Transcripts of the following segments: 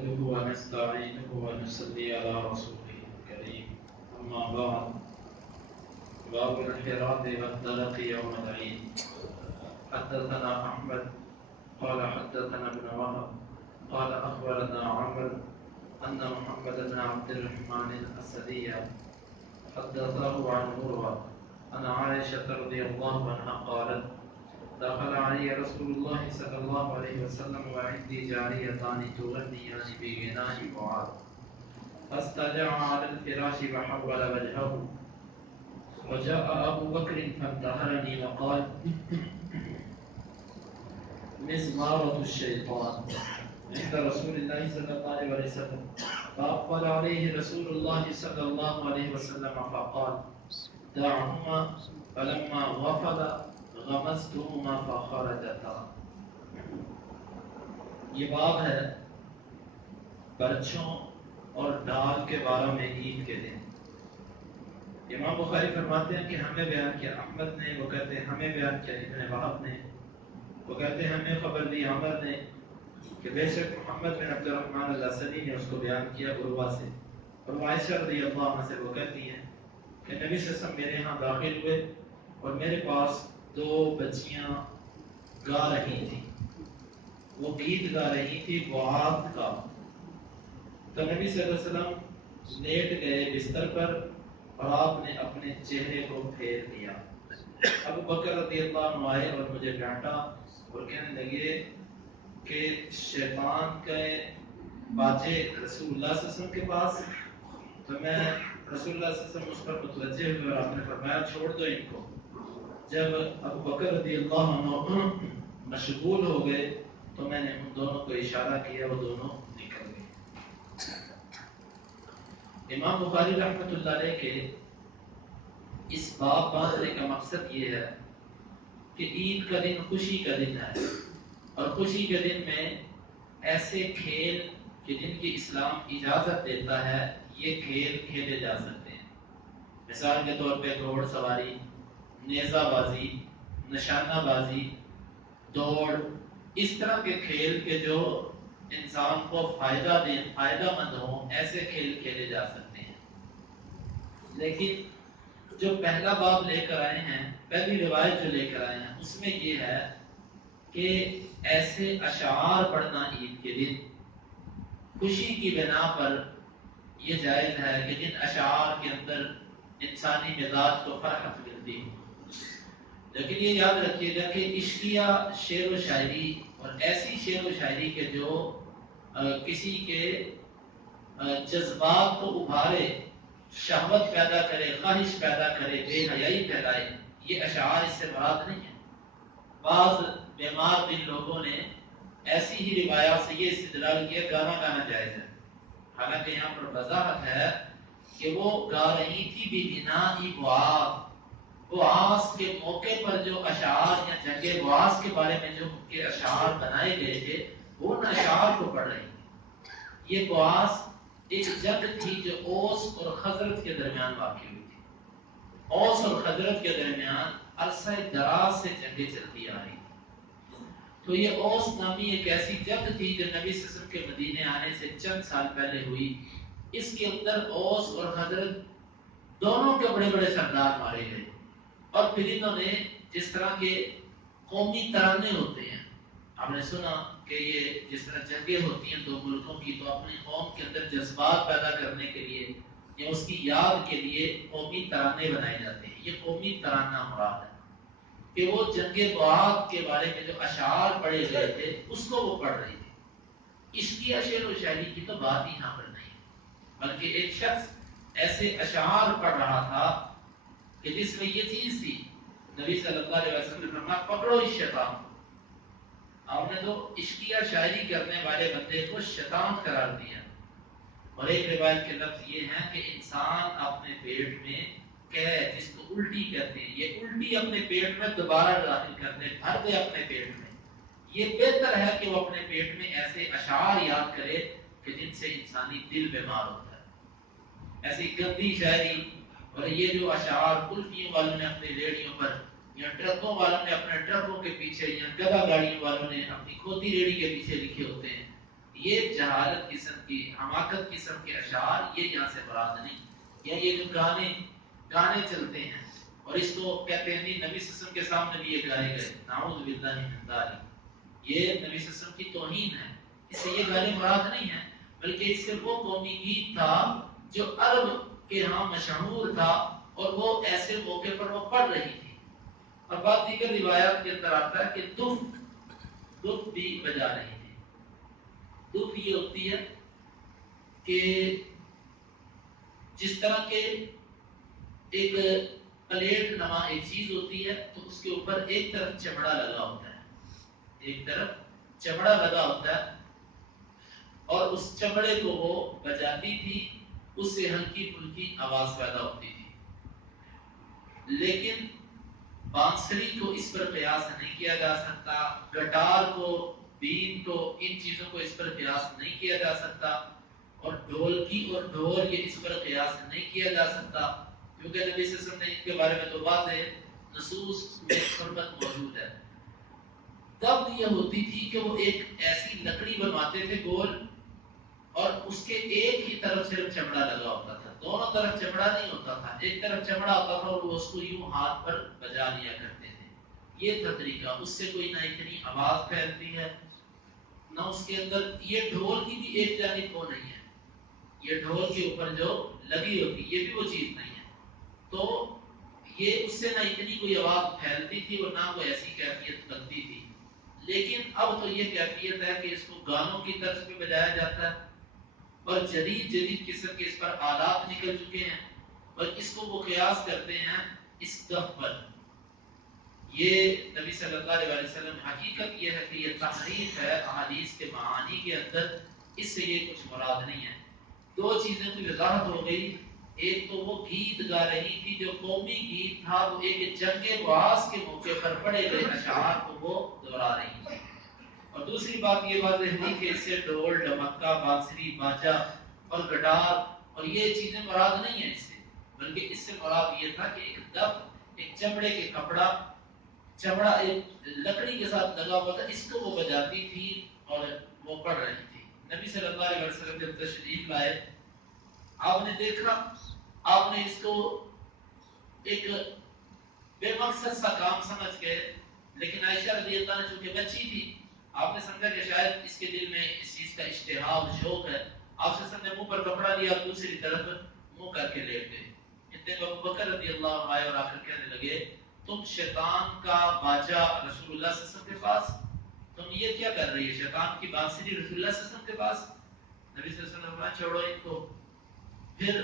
نحمده ونستعينه ونصلي على رسوله الكريم أما بعد باب الانحراف والطلاق يوم العيد. حدثنا أحمد قال حدثنا ابن وهب قال أخبرنا عمرو أن محمد بن عبد الرحمن الأسدي حدثه عن عروة عن عائشة رضي الله عنها قالت دخل علي رسول الله صلى الله عليه وسلم وعندي جاريتان تغنيان بغناء معاذ فاستجع على الفراش وحول وجهه وجاء أبو بكر فانتهرني وقال مزمارة الشيطان عند رسول الله صلى الله عليه وسلم فأقبل عليه رسول الله صلى الله عليه وسلم فقال دعهما فلما غفل غمزتهما فخرجتا. یہ باب ہے برچھوں اور ڈال کے بارے میں عید کے دن. امام بخاری فرماتے ہیں کہ ہمیں بیان کیا احمد نے، وہ کہتے ہیں ہمیں بیان کیا ابن وہب نے، وہ کہتے ہیں ہمیں خبر دی عمر نے کہ بے شک محمد بن عبد الرحمن الاسدی نے اس کو بیان کیا عروہ سے. اور عائشہ رضی اللہ عنہا سے وہ کہتی ہیں کہ نبی صلی اللہ علیہ وسلم میرے ہاں داخل ہوئے اور میرے پاس دو بچیاں گا رہی تھیں، وہ گیت گا رہی تھی بعاد کا. تو نبی صلی اللہ علیہ وسلم لیٹ گئے بستر پر اور آپ نے اپنے چہرے کو پھیر دیا. ابو بکر رضی اللہ عنہ آئے اور مجھے ڈانٹا اور کہنے لگے کہ شیطان کے باجے رسول اللہ صلی اللہ علیہ وسلم کے پاس. تو میں رسول اللہ صلی اللہ علیہ وسلم اس پر متوجہ ہوئے اور آپ نے فرمایا چھوڑ دو ان کو. جب ابو بکر رضی اللہ عنہ مشغول ہو گئے تو میں نے ان دونوں کو اشارہ کیا، وہ دونوں نکل گئے. امام بخاری رحمۃ اللہ علیہ کے اس باب باندھنے کا مقصد یہ ہے کہ عید کا دن خوشی کا دن ہے، اور خوشی کے دن میں ایسے کھیل کہ جن کی اسلام اجازت دیتا ہے یہ کھیل کھیلے جا سکتے ہیں. مثال کے طور پہ گھوڑ سواری، نیزہ بازی، نشانہ بازی، دوڑ، اس طرح کے کھیل کے جو انسان کو فائدہ مند ہوں، ایسے کھیل کھیلے جا سکتے ہیں. لیکن جو پہلا باب لے کر آئے ہیں، پہلی روایت جو لے کر آئے ہیں، اس میں یہ ہے کہ ایسے اشعار پڑھنا عید کے دن خوشی کی بنا پر یہ جائز ہے کہ جن اشعار کے اندر انسانی مزاج کو فرحت ملتی ہے. لیکن یہ یاد رکھیے گا کہ عشقیہ شعر و شاعری اور ایسی شعر و شاعری کے جو کسی کے جذبات کو ابھارے، شہوت پیدا کرے، خواہش پیدا کرے، بے حیائی پھیلائے، یہ اشعار اس سے مراد نہیں ہے. بعض بیمار دل لوگوں نے ایسی ہی روایات سے یہ استدلال کیا گانا جائز ہے. حالانکہ یہاں پر وضاحت ہے کہ وہ گا رہی تھی بغناء بعاد، بعاث کے موقع پر جو اشعار یا جنگ بعاث کے بارے میں جو کے اشعار بنائے گئے تھے وہ ان اشعار کو پڑھ رہی تھی. یہ بعاث ایک جنگ تھی جو اوس اور خزرج کے درمیان واقع ہوئی تھی. اوس اور خزرج کے درمیان عرصہ دراز سے جنگیں چلتی آ رہی تھی. تو یہ اوس نامی ایک ایسی جنگ تھی جو نبی صلی اللہ علیہ وسلم کے مدینے آنے سے چند سال پہلے ہوئی. اس کے اندر اوس اور خزرج دونوں کے بڑے بڑے سردار مارے گئے. اور پھر انہوں نے جس طرح کے قومی ترانے ہوتے ہیں، آپ نے سنا کہ یہ جس طرح جنگیں ہوتی ہیں دو ملکوں کی، تو اپنی قوم کے اندر جذبات پیدا کرنے کے لیے یا اس کی یاد کے لیے قومی ترانے بنائے جاتے ہیں. یہ قومی ترانہ مراد ہے کہ وہ جنگ بعاد کے بارے میں جو اشعار پڑھے گئے تھے اس کو وہ پڑھ رہی تھی. عشقیہ شعر و شاعری کی تو بات ہی یہاں پر نہیں، بلکہ ایک شخص ایسے اشعار پڑھ رہا تھا کہ جس میں یہ چیز تھی. نبی صلی اللہ علیہ وسلم نے فرمایا پکڑو اس شیطان. آپ نے تو عشقیہ شاعری کرنے والے بندے کو شیطان قرار دیا. اور ایک روایت کے لفظ یہ ہے کہ انسان اپنے پیٹ میں جس کو الٹی کہتے ہیں، یہ الٹی اپنے پیٹ میں دوبارہ داخل کر دے، بھر دے اپنے پیٹ میں. یہ بہتر ہے کہ وہ اپنے پیٹ میں ایسے اشعار یاد کرے کہ جن سے انسانی دل بیمار ہوتا ہے. ایسی گندی شاعری اور یہ جو اشعار کلفیوں والوں نے اپنی ریڑیوں پر یا ٹرکوں والوں نے اپنے ٹرکوں کے پیچھے یا گدھا گاڑیوں والوں نے اپنی کھوتی ریڑھی کے پیچھے لکھے ہوتے ہیں، یہ جہالت قسم کی حماقت قسم کے اشعار یہ یہاں سے مراد نہیں. یا یہ جو گانے چلتے ہیں اور اس کو کہتے ہیں نبی صلی اللہ علیہ وسلم کے سامنے بھی یہ گائے گئے، نعوذ باللہ من ذالک، یہ نبی صلی اللہ علیہ وسلم کی توہین ہے. اس سے یہ گانے مراد نہیں ہیں، بلکہ اس سے وہ قومی گیت تھا جو عرب کے ہاں مشہور تھا اور وہ ایسے موقع پر وہ پڑھ رہی تھی. اور بات دیگر روایات کے اندر آتا ہے کہ دف بھی بجا رہی تھی. دف یہ ہوتی ہے کہ جس طرح کے ایک پلیٹ نما ایک چیز ہوتی ہے تو اس کے اوپر ایک طرف چمڑا لگا ہوتا ہے، ایک طرف چمڑا لگا ہوتا ہے اور اس چمڑے کو وہ بجاتی تھی، اس سے ہلکی پھلکی آواز پیدا ہوتی تھی. لیکن بانسری کو اس پر قیاس نہیں کیا جا سکتا، گٹار کو، بین کو، ان چیزوں کو اس پر قیاس نہیں کیا جا سکتا، اور ڈھولکی اور ڈھول یہ اس پر قیاس نہیں کیا جا سکتا، کیونکہ نبی صلی اللہ علیہ وسلم نے ان کے بارے میں تو واضح نصوص میں حرمت موجود ہے. تب یہ ہوتی تھی کہ وہ ایک ایسی لکڑی بنواتے تھے گول، اور اس کے ایک ہی طرف صرف چمڑا لگا ہوتا تھا، دونوں طرف چمڑا نہیں ہوتا تھا، ایک طرف چمڑا ہوتا تھا اور وہ اس کو یوں ہاتھ پر بجا لیا کرتے تھے. یہ تھا طریقہ. اس سے کوئی نہ اتنی آواز پھیلتی ہے نہ اس کے اندر. یہ ڈھول کی بھی ایک جانب وہ نہیں ہے، یہ ڈھول کے اوپر جو لگی ہوتی یہ بھی وہ چیز نہیں ہے. تو یہ اس سے نہ اتنی کوئی آواز پھیلتی تھی اور نہ کوئی ایسی کیفیت لگتی تھی. لیکن اب تو یہ کیفیت ہے کہ اس کو گانوں کی طرز پہ بجایا جاتا ہے اور جدید قسم کے اس پر آلات نکل چکے ہیں اور اس کو وہ قیاس کرتے ہیں اس دف پر. یہ نبی صلی اللہ علیہ وسلم حقیقت یہ ہے کہ یہ تحریف ہے احادیث کے معانی کے اندر، اس سے یہ کچھ مراد نہیں ہے. دو چیزوں کی وضاحت ہو گئی. ایک تو وہ گیت گا رہی تھی جو قومی گیت تھا، وہ ایک جنگ بعاث کے موقع پر پڑے گئے اشعار کو وہ دہرا رہی تھی. اور دوسری بات یہ واضح تھی کہ اس سے ڈھول، ڈمکا، بانسری، باجا اور گٹار اور یہ چیزیں مراد نہیں ہیں اس سے، بلکہ اس سے مراد یہ تھا کہ ایک دف، ایک چمڑے کے کپڑا، چمڑا ایک لکڑی کے ساتھ لگا ہوا تھا، اس کو وہ بجاتی تھی اور وہ پڑھ رہی تھی. نبی صلی اللہ علیہ وسلم جب تشریف لائے، آپ نے دیکھا، آپ نے اس کو ایک بے مقصد سا کام سمجھ کے، لیکن عائشہ رضی اللہ عنہ چونکہ بچی تھی، آپ نے سمجھا کہ شاید اس کے دل میں اس چیز کا اشتہا اور شوق ہے. آپ سے سب نے منہ پر کپڑا لیا اور دوسری طرف منہ کر کے لیٹ گئے. اتنے میں ابو بکر رضی اللہ عنہ آئے اور آ کر کہنے لگے، تم شیطان کا باجا رسول اللہ صلی اللہ علیہ وسلم کے پاس، تم یہ کیا کر رہی ہے؟ شیطان کی بانسری رسول اللہ صلی اللہ علیہ وسلم کے پاس. نبی صلی اللہ علیہ وسلم نے فرمایا چھوڑو ان کو. پھر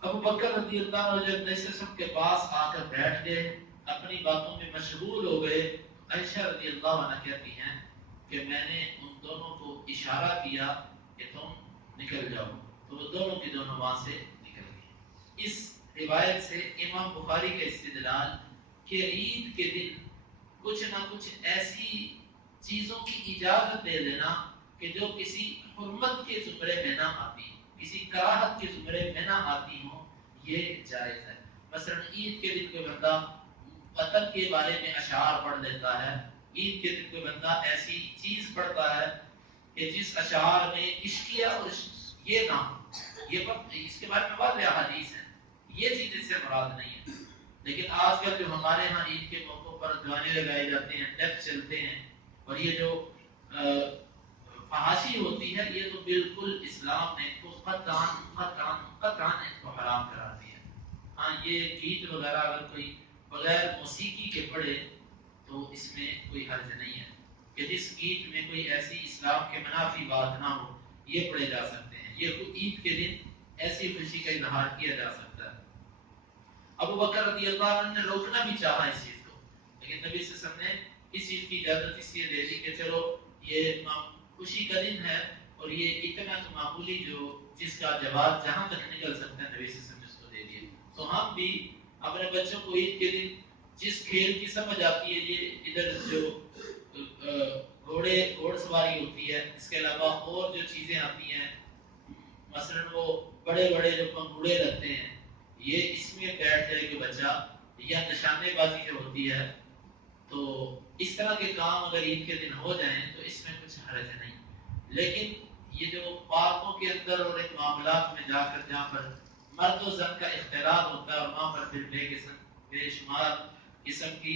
ابو بکر رضی اللہ عنہ جب نبی صلی اللہ علیہ وسلم کے پاس آ کر بیٹھ گئے، اپنی باتوں میں مشغول ہو گئے، عائشہ رضی اللہ عنہ کہتی ہیں کہ میں نے ان دونوں کو اشارہ کیا کہ تم نکل جاؤ، تو وہ دونوں کی دونوں وہاں سے نکل گئے. اس روایت سے امام بخاری کا استدلال کہ عید کے دن کچھ نہ کچھ ایسی چیزوں کی اجازت دے دینا کہ جو کسی حرمت کے زمرے میں نہ آتی، کسی کراہت کے زمرے میں نہ آتی ہوں، یہ جائز ہے. مثلا عید کے دن کوئی بندہ وطن کے بارے میں اشعار پڑھ لیتا ہے، عید کے دن کوئی بندہ ایسی چیز پڑھتا ہے کہ جس اشعار میں عشقیہ اور یہ نہ ہو، یہ اس کے بارے میں واضح حدیث ہے، یہ چیز اس سے مراد نہیں ہے. لیکن آج کل جو ہمارے ہاں عید کے موقعوں پر گانے لگائے جاتے ہیں، ڈیک چلتے ہیں، اور یہ جو فحاشی ہوتی ہے، یہ تو بالکل اسلام نے اس کو قطعاً اس کو حرام کرا دیا. ہاں یہ گیت وغیرہ اگر کوئی بغیر موسیقی کے پڑھے تو اس میں کوئی حرج نہیں ہے کہ جس گیت میں کوئی ایسی اسلام کے منافی بات نہ ہو، یہ پڑھے جا سکتے ہیں. یہ عید کے دن ایسی خوشی کا اظہار کیا جا سکتا ہے. ابو بکر رضی اللہ عنہ نے روکنا بھی چاہا اس چیز کو، لیکن نبی صلی اللہ علیہ وسلم نے اس چیز کی اجازت اس لیے دے دی کہ چلو یہ خوشی کا دن ہے اور یہ اتنا تو معمولی جو جس کا جواب جہاں تک نکل سکتا ہے نبی صلی اللہ علیہ وسلم نے اس کو دے دیا. تو ہم بھی اپنے بچوں کو عید کے دن جس کھیل کی سمجھ آتی ہے، یہ ادھر جو گھوڑ سواری ہوتی ہے، اس کے علاوہ اور جو چیزیں آتی ہیں، مثلا وہ بڑے بڑے جو پنگوڑے رکھتے ہیں، یہ اس میں بیٹھ جائے کہ بچہ، یا نشانے بازی جو ہوتی ہے، تو اس طرح کے کام اگر عید کے دن ہو جائیں تو اس میں کچھ حرج نہیں. لیکن یہ جو پارکوں کے اندر اور ایک معاملات میں جا کر جہاں پر مرد و زن کا اختلاط ہوتا ہے اور وہاں پر پھر بے شمار قسم کی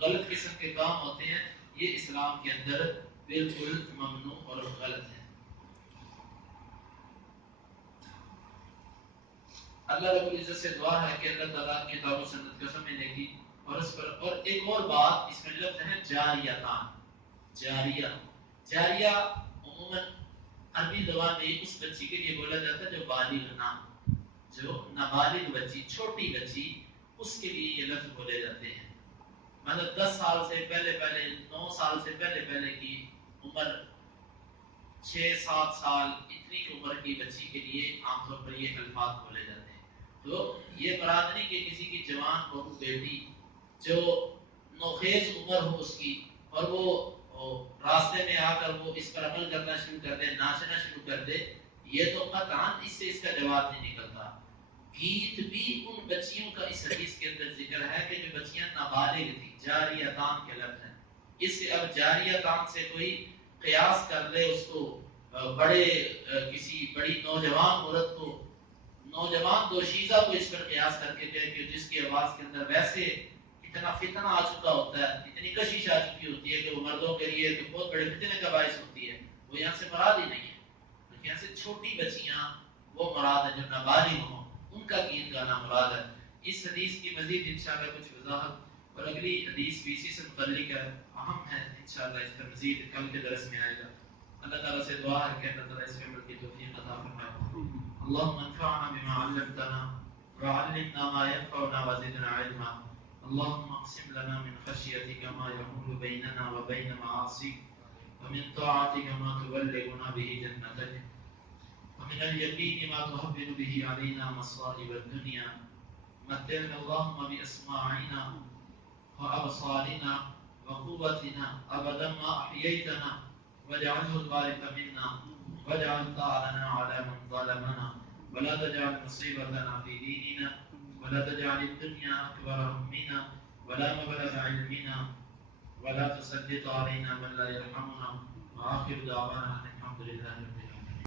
غلط قسم کے کام ہوتے ہیں، یہ اسلام کے اندر بالکل ممنوع اور غلط ہے۔ اللہ رب العزت سے دعا ہے کہ اللہ تعالیٰ کتاب و سنت کو سمجھنے کی اور اس پر، اور ایک اور بات اس میں لفظ ہے جاریتان، جاریہ عموماً عربی زبان میں اس بچی کے لیے بولا جاتا ہے جو بالغ نہ، جو نابالغ بچی، چھوٹی بچی، اس کے لیے یہ لفظ بولے جاتے ہیں۔ مطلب 10 سال سے پہلے 9 سال سے پہلے کی عمر، 6-7 سال اتنی عمر کی بچی کے لیے عام طور پر یہ الفاظ بولے جاتے ہیں۔ تو یہ مراد نہیں کہ کسی کی جوان بہو بیٹی جو نوخیز عمر ہو اس کی اور وہ راستے میں آ کر وہ اس پر عمل کرنا شروع کر دے، ناچنا شروع کر دے، یہ تو قطعاً اس سے اس کا جواب نہیں نکلتا۔ گیت بھی ان بچیوں کا اس حدیث کے اندر ذکر ہے کہ جو بچیاں نابالغ تھیں، جاریتان کے لفظ ہیں۔ اس سے اب جاریتان سے کوئی قیاس کر لے اس کو بڑے کسی بڑی نوجوان عورت کو، نوجوان دوشیزہ کو اس پر قیاس کر کے کہے کہ جس کی آواز کے اندر ویسے اتنا فتنہ آ چکا ہوتا ہے، اتنی کشش آ چکی ہوتی ہے کہ وہ مردوں کے لیے تو بہت بڑے فتنے کا باعث ہوتی ہے، وہ یہاں سے مراد ہی نہیں ہے۔ یہاں سے چھوٹی بچیاں وہ مراد ہے جو نابالغ ہوں، ان کا گیت گانا مراد ہے۔ اس حدیث کی مزید انشاءاللہ کچھ وضاحت اور اگلی حدیث بھی اسی سے متعلق ہے، اہم ہے، انشاءاللہ اس کا مزید کل کے درس میں آئے گا۔ اللہ تعالیٰ سے دعا ہے کہ اللہ تعالیٰ اس عمل کی توفیق عطا فرمائے۔ اللهم انفعنا بما علمتنا وعلمنا ما ينفعنا وزدنا علما۔ اللهم اقسم لنا من خشيتك ما يحول بيننا وبين معاصيك، ومن طاعتك ما تبلغنا به جنتك، ومن اليقين ما تهون به علينا مصائب الدنيا، متعنا اللهم بأسماعنا وأبصارنا وقوتنا أبدا ما أحييتنا، واجعله الوارث منا، واجعل ثأرنا على من ظلمنا، ولا تجعل مصيبتنا في ديننا، ولا تجعل الدنيا أكبر همنا ولا مبلغ علمنا، ولا تسلط علينا من لا يرحمنا، وآخر دعوانا الحمد لله رب العالمين۔